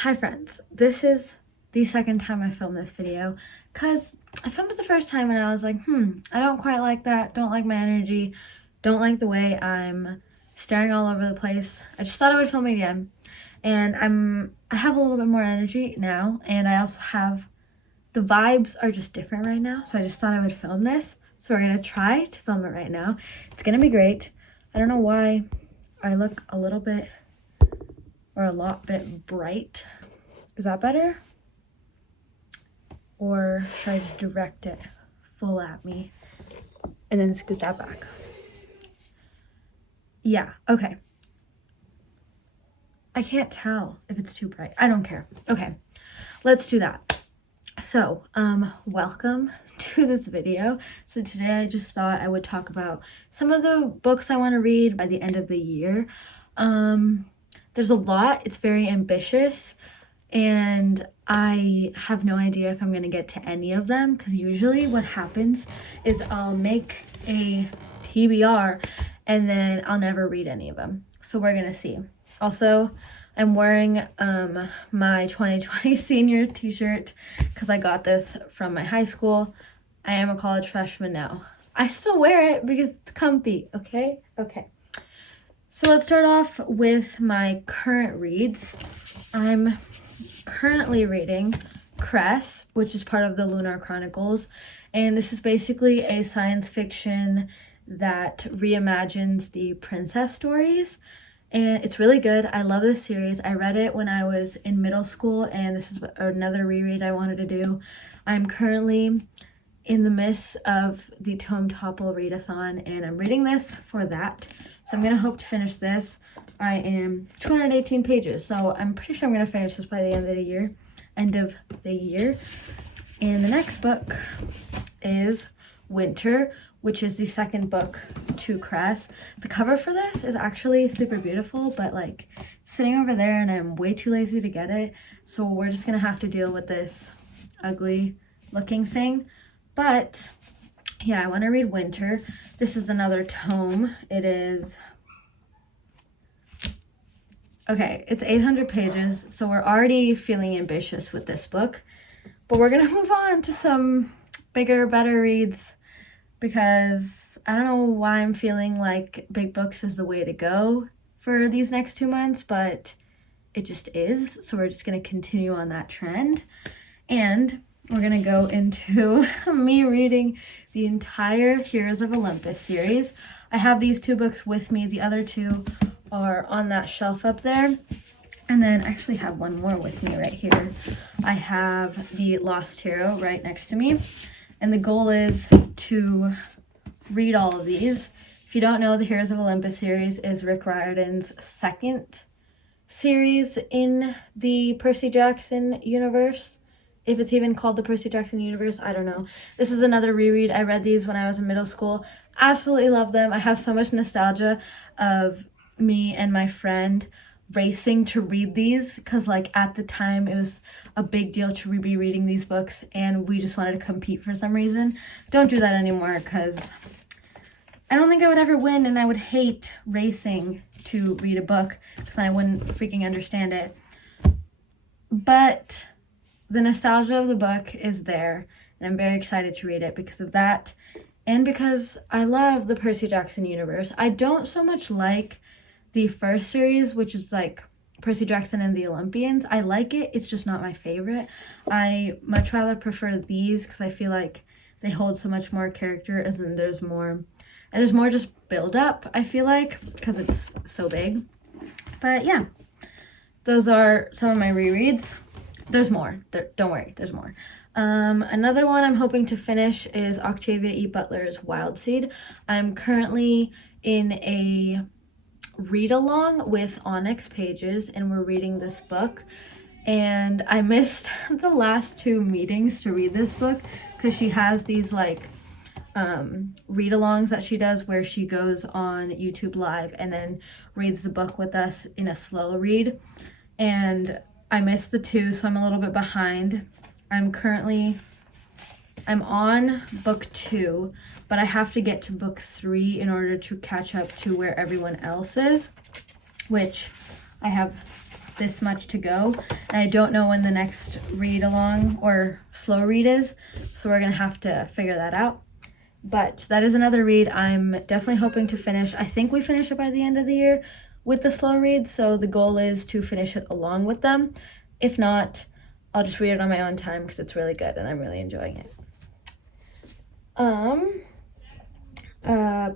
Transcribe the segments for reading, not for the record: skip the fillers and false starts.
Hi friends, this is the second time I filmed this video because I filmed it the first time and I was like, I don't quite like that, don't like my energy, don't like the way I'm staring all over the place. I just thought I would film it again, and I have a little bit more energy now, and I also have, the vibes are just different right now, so I just thought I would film this. So we're gonna try to film it right now. It's gonna be great. I don't know why I look a little bit or a lot bit bright. Is that better? Or should I just direct it full at me and then scoot that back? Yeah, okay. I can't tell if it's too bright. I don't care. Okay, let's do that. So, welcome to this video. So today I just thought I would talk about some of the books I want to read by the end of the year. There's a lot. It's very ambitious, and I have no idea if I'm going to get to any of them, because usually what happens is I'll make a TBR and then I'll never read any of them. So we're going to see. Also, I'm wearing my 2020 senior t-shirt because I got this from my high school. I am a college freshman now. I still wear it because it's comfy, okay? Okay. So let's start off with my current reads. I'm currently reading Cress, which is part of the Lunar Chronicles, and this is basically a science fiction that reimagines the princess stories, and it's really good. I love this series. I read it when I was in middle school, and this is another reread I wanted to do. I'm currently in the midst of the Tome Topple readathon, and I'm reading this for that. So I'm gonna hope to finish this. I am 218 pages, so I'm pretty sure I'm gonna finish this by the end of the year. And the next book is Winter, which is the second book to Cress. The cover for this is actually super beautiful, but like sitting over there and I'm way too lazy to get it. So we're just gonna have to deal with this ugly looking thing. But yeah, I want to read Winter. This is another tome. It is, okay, it's 800 pages, so we're already feeling ambitious with this book. But we're going to move on to some bigger, better reads, because I don't know why I'm feeling like big books is the way to go for these next 2 months, but it just is. So we're just going to continue on that trend. And we're going to go into me reading the entire Heroes of Olympus series. I have these 2 books with me. The other 2 are on that shelf up there. And then I actually have one more with me right here. I have the Lost Hero right next to me. And the goal is to read all of these. If you don't know, the Heroes of Olympus series is Rick Riordan's second series in the Percy Jackson universe. If it's even called the Percy Jackson universe, I don't know. This is another reread. I read these when I was in middle school. Absolutely love them. I have so much nostalgia of me and my friend racing to read these, because like at the time it was a big deal to be reading these books, and we just wanted to compete for some reason. Don't do that anymore, because I don't think I would ever win, and I would hate racing to read a book because I wouldn't freaking understand it. But the nostalgia of the book is there, and I'm very excited to read it because of that, and because I love the Percy Jackson universe. I don't so much like the first series, which is like Percy Jackson and the Olympians. I like it, it's just not my favorite. I much rather prefer these because I feel like they hold so much more character, and there's more just build up, I feel like, because it's so big. But yeah, those are some of my rereads. There's more. Don't worry, there's more. Another one I'm hoping to finish is Octavia E. Butler's Wild Seed. I'm currently in a read-along with Onyx Pages, and we're reading this book. And I missed the last 2 meetings to read this book because she has these like read-alongs that she does where she goes on YouTube Live and then reads the book with us in a slow read. And I missed the 2, so I'm a little bit behind. I'm on book 2, but I have to get to book 3 in order to catch up to where everyone else is, which I have this much to go, and I don't know when the next read along or slow read is, so we're gonna have to figure that out. But that is another read I'm definitely hoping to finish. I think we finish it by the end of the year with the slow read, so the goal is to finish it along with them. If not, I'll just read it on my own time because it's really good and I'm really enjoying it.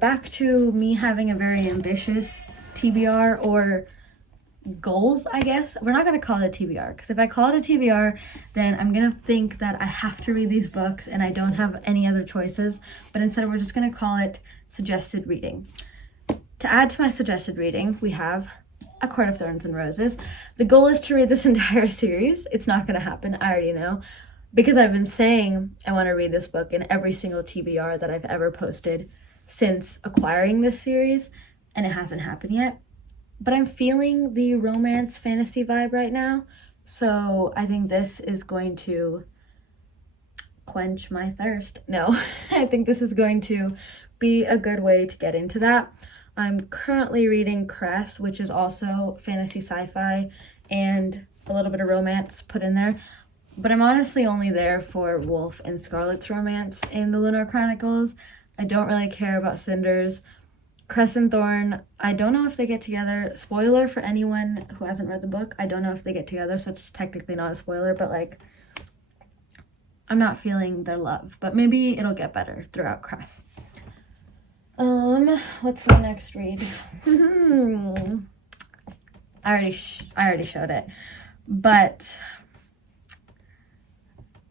Back to me having a very ambitious TBR or goals, I guess. We're not going to call it a TBR, because if I call it a TBR, then I'm going to think that I have to read these books and I don't have any other choices. But instead, we're just going to call it suggested reading. To add to my suggested reading, we have A Court of Thorns and Roses. The goal is to read this entire series. It's not going to happen, I already know, because I've been saying I want to read this book in every single TBR that I've ever posted since acquiring this series, and it hasn't happened yet. But I'm feeling the romance fantasy vibe right now, so I think this is going to quench my thirst. No, I think this is going to be a good way to get into that. I'm currently reading Cress, which is also fantasy sci-fi and a little bit of romance put in there. But I'm honestly only there for Wolf and Scarlet's romance in the Lunar Chronicles. I don't really care about Cinder's. Cress and Thorn, I don't know if they get together. Spoiler for anyone who hasn't read the book, I don't know if they get together, so it's technically not a spoiler, but like, I'm not feeling their love. But maybe it'll get better throughout Cress. What's my next read? I already showed it. But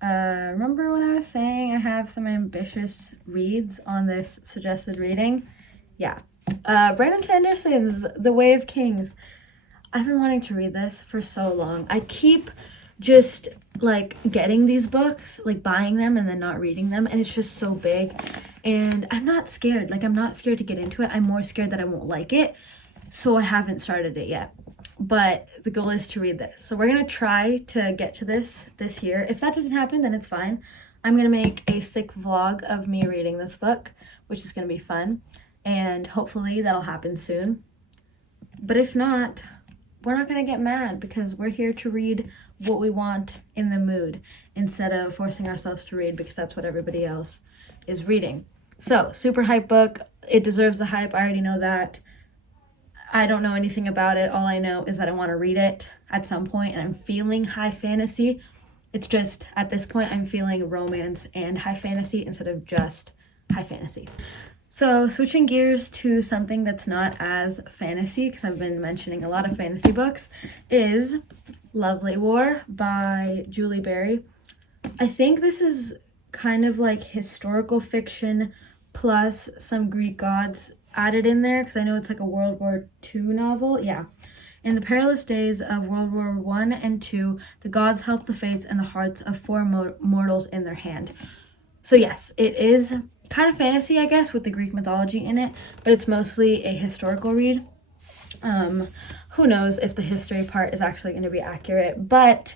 remember when I was saying I have some ambitious reads on this suggested reading? Yeah. Brandon Sanderson's The Way of Kings. I've been wanting to read this for so long. I keep just like getting these books, like buying them and then not reading them, and it's just so big. And I'm not scared. Like, I'm not scared to get into it. I'm more scared that I won't like it. So I haven't started it yet. But the goal is to read this. So we're going to try to get to this year. If that doesn't happen, then it's fine. I'm going to make a sick vlog of me reading this book, which is going to be fun. And hopefully that'll happen soon. But if not, we're not going to get mad, because we're here to read what we want in the mood instead of forcing ourselves to read because that's what everybody else is reading. So, super hype book. It deserves the hype. I already know that. I don't know anything about it. All I know is that I want to read it at some point, and I'm feeling high fantasy. It's just, at this point, I'm feeling romance and high fantasy instead of just high fantasy. So, switching gears to something that's not as fantasy, because I've been mentioning a lot of fantasy books, is Lovely War by Julie Berry. I think this is kind of like historical fiction plus some Greek gods added in there, because I know it's like a World War II novel. Yeah. In the perilous days of World War I and II, the gods helped the fates and the hearts of four mortals in their hand. So yes, it is kind of fantasy, I guess, with the Greek mythology in it, but it's mostly a historical read. Who knows if the history part is actually going to be accurate, but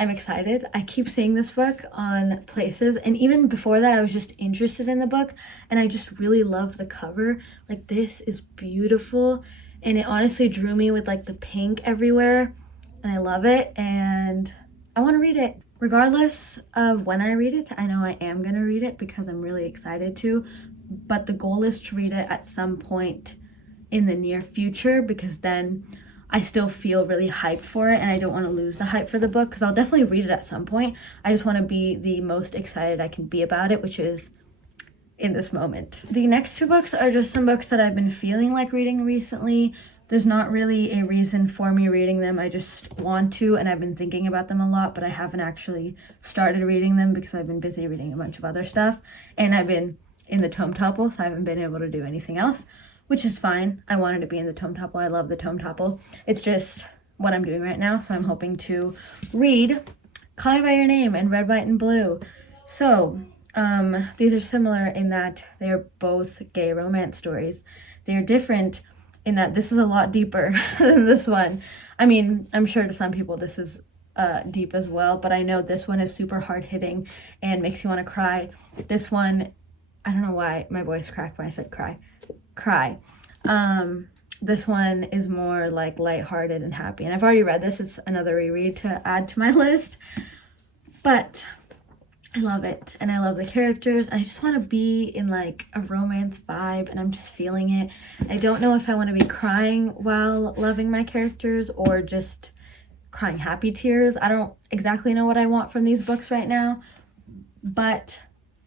I'm excited. I keep seeing this book on places, and even before that, I was just interested in the book, and I just really love the cover. Like, this is beautiful, and it honestly drew me with like the pink everywhere, and I love it, and I want to read it. Regardless of when I read it, I know I am going to read it because I'm really excited to, but the goal is to read it at some point in the near future, because then I still feel really hyped for it, and I don't want to lose the hype for the book, because I'll definitely read it at some point. I just want to be the most excited I can be about it, which is in this moment. The next two books are just some books that I've been feeling like reading recently. There's not really a reason for me reading them. I just want to, and I've been thinking about them a lot, but I haven't actually started reading them because I've been busy reading a bunch of other stuff, and I've been in the tome topple, so I haven't been able to do anything else, which is fine. I wanted to be in the tome topple. I love the tome topple. It's just what I'm doing right now, so I'm hoping to read Call Me By Your Name and Red, White, and Blue. So, these are similar in that they are both gay romance stories. They are different in that this is a lot deeper than this one. I mean, I'm sure to some people this is deep as well, but I know this one is super hard-hitting and makes you want to cry. This one, I don't know why my voice cracked when I said cry. this one is more like lighthearted and happy. And I've already read this. It's another reread to add to my list. But I love it, and I love the characters. I just want to be in like a romance vibe, and I'm just feeling it. I don't know if I want to be crying while loving my characters or just crying happy tears. I don't exactly know what I want from these books right now, but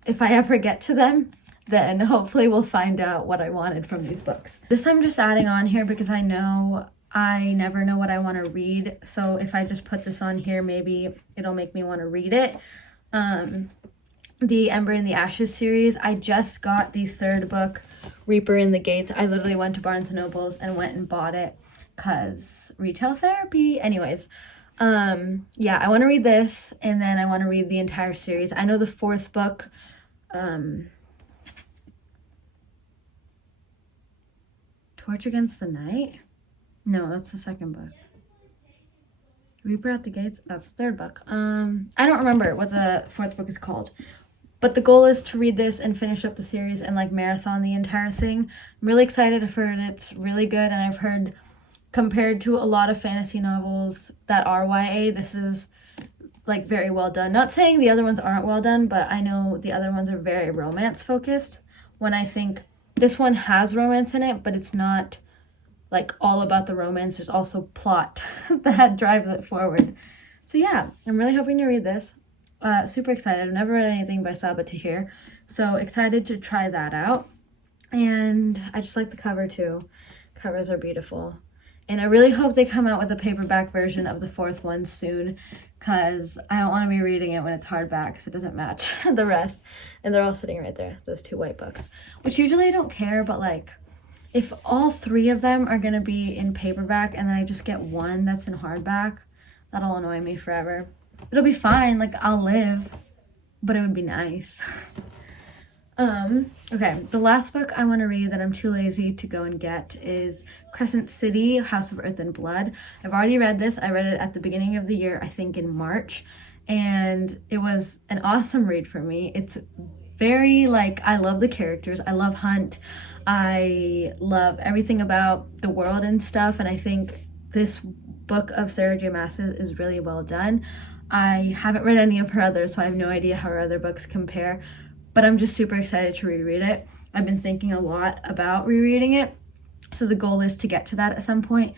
if I ever get to them, then hopefully we'll find out what I wanted from these books. This I'm just adding on here because I know I never know what I want to read, so if I just put this on here, maybe it'll make me want to read it. The Ember in the Ashes series, I just got the third book, Reaper in the Gates. I literally went to Barnes & Nobles and went and bought it because retail therapy. Anyways, yeah, I want to read this, and then I want to read the entire series. I know the fourth book, Torch Against the Night? No, that's the second book. Reaper at the Gates, that's the third book. I don't remember what the fourth book is called, but the goal is to read this and finish up the series and like marathon the entire thing. I'm really excited. I've heard it's really good, and I've heard compared to a lot of fantasy novels that are YA, this is like very well done. Not saying the other ones aren't well done, but I know the other ones are very romance focused, when I think this one has romance in it, but it's not like all about the romance. There's also plot that drives it forward. So yeah, I'm really hoping to read this. Super excited. I've never read anything by Sabaa Tahir, so excited to try that out. And I just like the cover too. Covers are beautiful. And I really hope they come out with a paperback version of the fourth one soon, because I don't want to be reading it when it's hardback because it doesn't match the rest. And they're all sitting right there, those two white books, which usually I don't care, but like if all three of them are going to be in paperback and then I just get one that's in hardback, that'll annoy me forever. It'll be fine, like I'll live, but it would be nice. Okay, the last book I want to read that I'm too lazy to go and get is Crescent City, House of Earth and Blood. I've already read this. I read it at the beginning of the year, I think in March, and it was an awesome read for me. It's very like, I love the characters. I love Hunt. I love everything about the world and stuff, and I think this book of Sarah J. Maas's is really well done. I haven't read any of her others, so I have no idea how her other books compare, but I'm just super excited to reread it. I've been thinking a lot about rereading it, so the goal is to get to that at some point.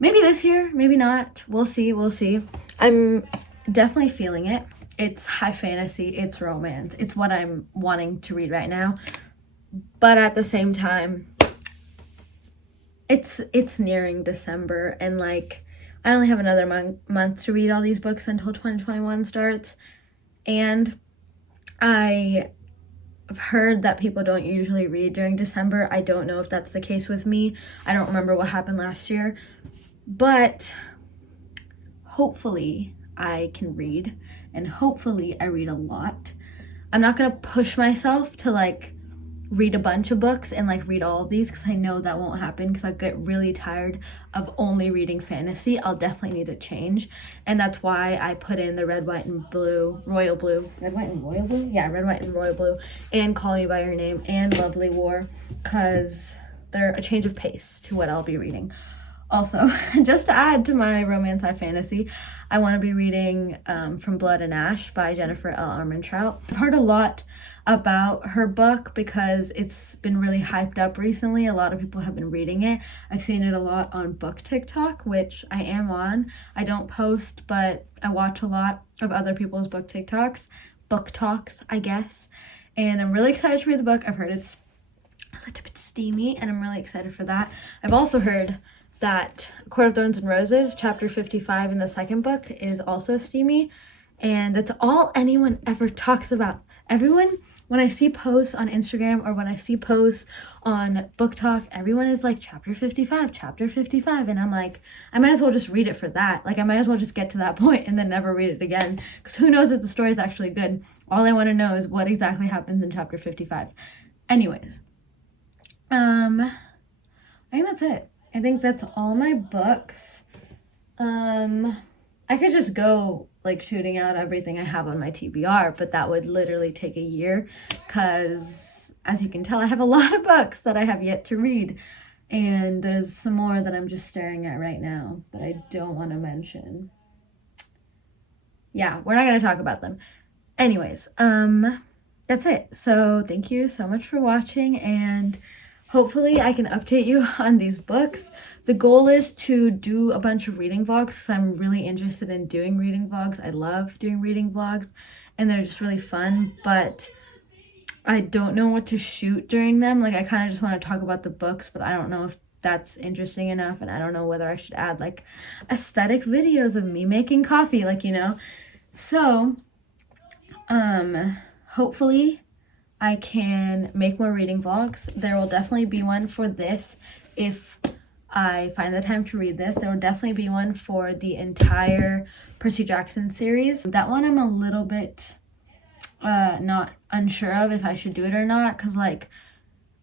Maybe this year, maybe not. We'll see, we'll see. I'm definitely feeling it. It's high fantasy, it's romance. It's what I'm wanting to read right now. But at the same time, it's nearing December, and like I only have another month to read all these books until 2021 starts. And I've heard that people don't usually read during December. I don't know if that's the case with me. I don't remember what happened last year, but hopefully I can read, and hopefully I read a lot. I'm not gonna push myself to like read a bunch of books and like read all of these, because I know that won't happen, because I'll get really tired of only reading fantasy. I'll definitely need a change, and that's why I put in the Red, White, and Blue, Royal Blue, Red, White, and Royal Blue? Yeah, Red, White, and Royal Blue, and Call Me By Your Name, and Lovely War, because they're a change of pace to what I'll be reading. Also, just to add to my romance high fantasy, I want to be reading From Blood and Ash by Jennifer L. Armentrout. I've heard a lot about her book because it's been really hyped up recently. A lot of people have been reading it. I've seen it a lot on book TikTok, which I am on. I don't post, but I watch a lot of other people's book TikToks, book talks, I guess. And I'm really excited to read the book. I've heard it's a little bit steamy, and I'm really excited for that. I've also heard that Court of Thorns and Roses, chapter 55 in the second book, is also steamy, and that's all anyone ever talks about. Everyone, when I see posts on Instagram or when I see posts on Book Talk, everyone is like, chapter 55, and I'm like, I might as well just read it for that. Like, I might as well just get to that point and then never read it again, because who knows if the story is actually good. All I want to know is what exactly happens in chapter 55. Anyways, I think that's it. I think that's all my books. I could just go like shooting out everything I have on my TBR, but that would literally take a year, because as you can tell, I have a lot of books that I have yet to read. And there's some more that I'm just staring at right now that I don't want to mention. Yeah, we're not going to talk about them. Anyways, that's it. So thank you so much for watching, and hopefully I can update you on these books. The goal is to do a bunch of reading vlogs because I'm really interested in doing reading vlogs. I love doing reading vlogs and they're just really fun, but I don't know what to shoot during them. Like, I kind of just want to talk about the books, but I don't know if that's interesting enough, and I don't know whether I should add like aesthetic videos of me making coffee, like, you know. So hopefully I can make more reading vlogs. There will definitely be one for this if I find the time to read this. There will definitely be one for the entire Percy Jackson series. That one I'm a little bit not unsure of if I should do it or not, because like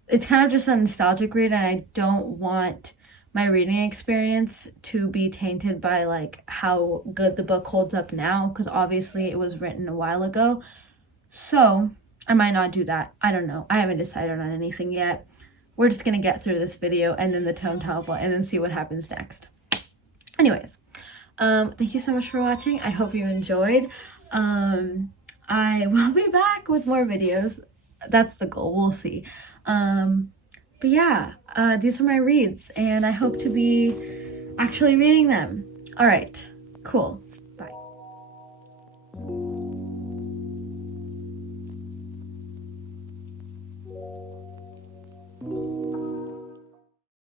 it's kind of just a nostalgic read, and I don't want my reading experience to be tainted by like how good the book holds up now, because obviously it was written a while ago. So I might not do that. I don't know. I haven't decided on anything yet. We're just gonna get through this video and then the tome topple and then see what happens next. Anyways, thank you so much for watching. I hope you enjoyed. I will be back with more videos. That's the goal. We'll see. But yeah, these are my reads, and I hope to be actually reading them. All right, cool.